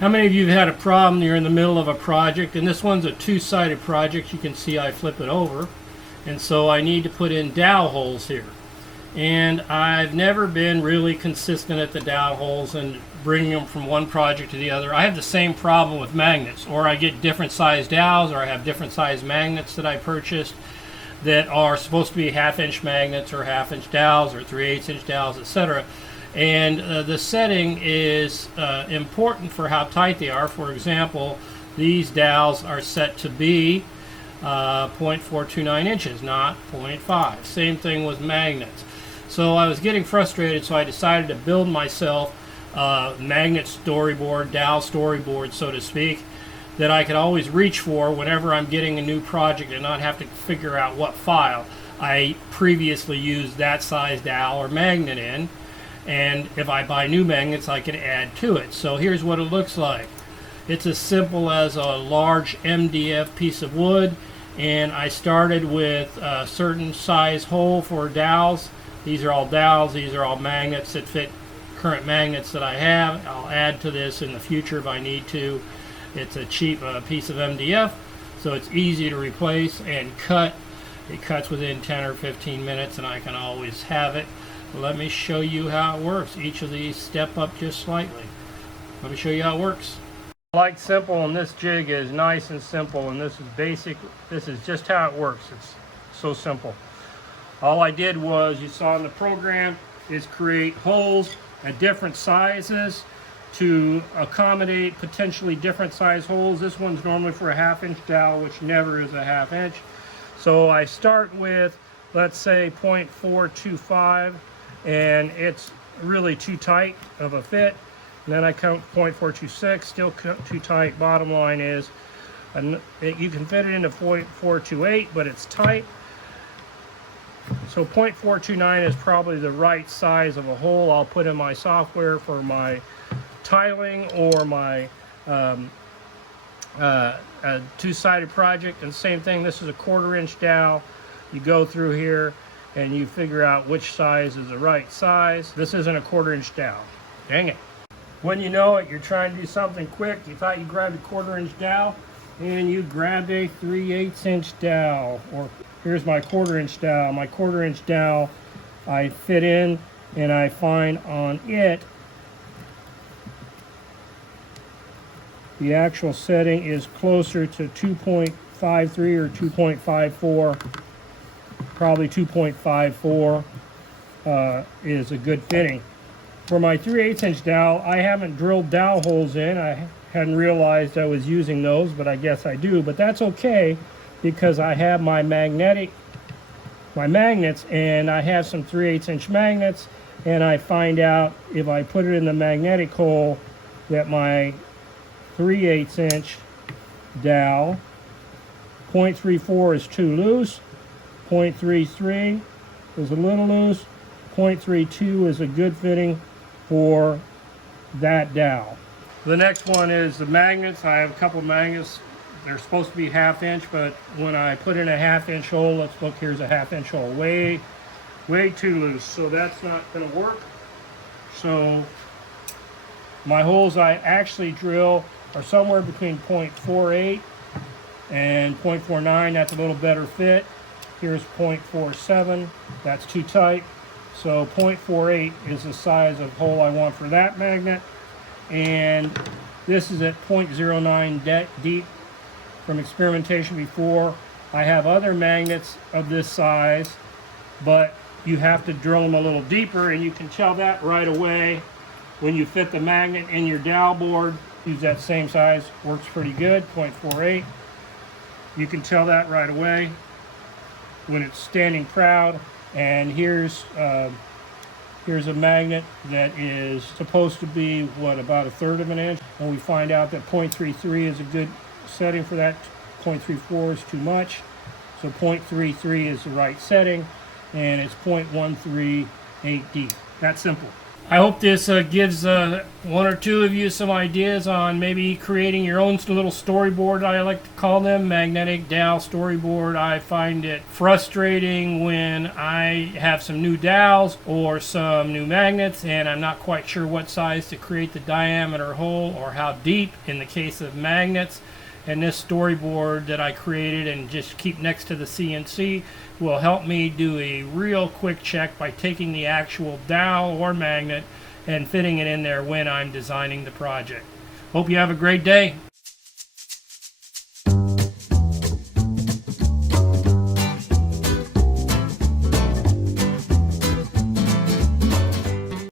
How many of you have had a problem? You're in the middle of a project, and this one's a two-sided project. You can see I flip it over, and so I need to put in dowel holes here. And I've never been really consistent at the dowel holes and bringing them from one project to the other. I have the same problem with magnets, or I get different size dowels, or I have different size magnets that I purchased that are supposed to be half-inch magnets or half-inch dowels or 3/8" dowels, etc. And the setting is important for how tight they are. For example, these dowels are set to be 0.429 inches, not 0.5. Same thing with magnets. So I was getting frustrated, so I decided to build myself a magnet storyboard, dowel storyboard, so to speak, that I could always reach for whenever I'm getting a new project and not have to figure out what file I previously used that size dowel or magnet in. And if I buy new magnets, I can add to it. So here's what it looks like. It's as simple as a large MDF piece of wood, and I started with a certain size hole for dowels. These are all dowels. These are all magnets that fit current magnets that I have. I'll add to this in the future if I need to. It's a cheap piece of MDF, so it's easy to replace and cut. It cuts within 10 or 15 minutes, and I can always have it. Let me show you how it works. Each of these step up just slightly. Let me show you how it works. Like simple, and this jig is nice and simple, and this is basic. This is just how it works. It's so simple. All I did was, you saw in the program, is create holes at different sizes to accommodate potentially different size holes. This one's normally for a half-inch dowel, which never is a half-inch. So I start with, let's say, 0.425, and it's really too tight of a fit. And then I count 0.426, still too tight. Bottom line is, you can fit it into 0.428, but it's tight. So 0.429 is probably the right size of a hole I'll put in my software for my tiling or my two-sided project. And same thing, this is a 1/4 inch dowel. You go through here and you figure out which size is the right size. This isn't a 1/4 inch dowel. Dang it. When you know it, you're trying to do something quick. You thought you grabbed a 1/4 inch dowel, and you grabbed a 3/8" dowel. Or here's my 1/4 inch dowel. My 1/4 inch dowel I fit in, and I find on it the actual setting is closer to 2.53 or 2.54. Probably 2.54 is a good fitting. For my 3/8" dowel, I haven't drilled dowel holes in. I hadn't realized I was using those, but I guess I do. But that's okay, because I have my magnets, and I have some 3/8" magnets, and I find out if I put it in the magnetic hole that my 3/8" dowel, 0.34 is too loose, 0.33 is a little loose, 0.32 is a good fitting for that dowel. The next one is the magnets. I have a couple magnets. They're supposed to be 1/2 inch, but when I put in a 1/2 inch hole, let's look, here's a 1/2 inch hole, way too loose, so that's not going to work. So my holes I actually drill are somewhere between 0.48 and 0.49. That's a little better fit. Here's 0.47. That's too tight. So 0.48 is the size of hole I want for that magnet. And this is at 0.09 deep from experimentation before. I have other magnets of this size, but you have to drill them a little deeper, and you can tell that right away when you fit the magnet in your dowel board. Use that same size, works pretty good, 0.48. You can tell that right away when it's standing proud. And here's a magnet that is supposed to be, what, about 1/3 of an inch, and we find out that 0.33 is a good setting for that. 0.34 is too much, so 0.33 is the right setting, and it's 0.138 deep. That's simple. I hope this gives one or two of you some ideas on maybe creating your own little storyboard, I like to call them, magnetic dowel storyboard. I find it frustrating when I have some new dowels or some new magnets and I'm not quite sure what size to create the diameter hole or how deep in the case of magnets. And this storyboard that I created and just keep next to the CNC will help me do a real quick check by taking the actual dowel or magnet and fitting it in there when I'm designing the project. Hope you have a great day.